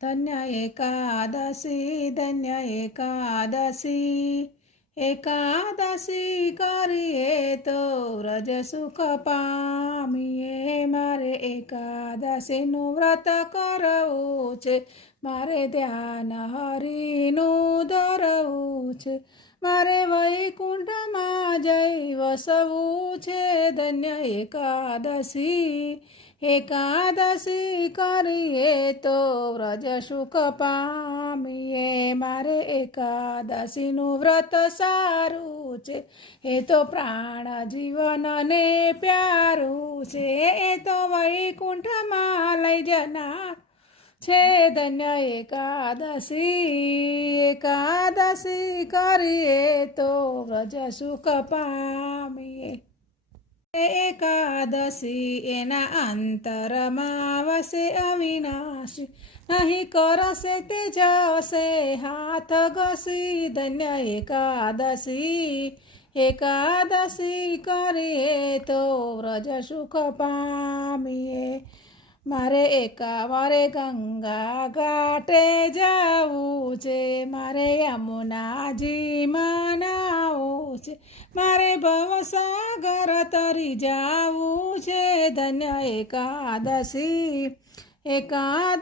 ધન્ય એકાદશી ધન્ય એકાદશી એકાદશી કરીએ તો વ્રજ સુખ પામીએ મારે એકાદશીનું વ્રત કરવું છે મારે ધ્યાન હરિનું ધરવું છે મારે વૈકુંઠમાં જઈ વસવું છે ધન્ય એકાદશી એકાદશી કરીએ તો વ્રજ સુખ પામીએ મારે એકાદશીનું વ્રત સારું છે એ તો પ્રાણ જીવનને પ્યારું છે એ તો વૈકુંઠમાં લઈ જનાર છે ધન્ય એકાદશી એકાદશી કરીએ તો વ્રજ સુખ પામીએ એકાદશી એના અંતરમાં વસે અવિનાશી અહીં કરશે તે જશે હાથ ઘસી ધન્ય એકાદશી એકાદશી કરીએ તો વ્રજ સુખ પામીએ મારે ગંગા ઘાટે જવું છે મારે યમુનાજીમાં નાવું છે મારે ભવસાગર તરી જવું છે ધન્ય એકાદશી એકાદશી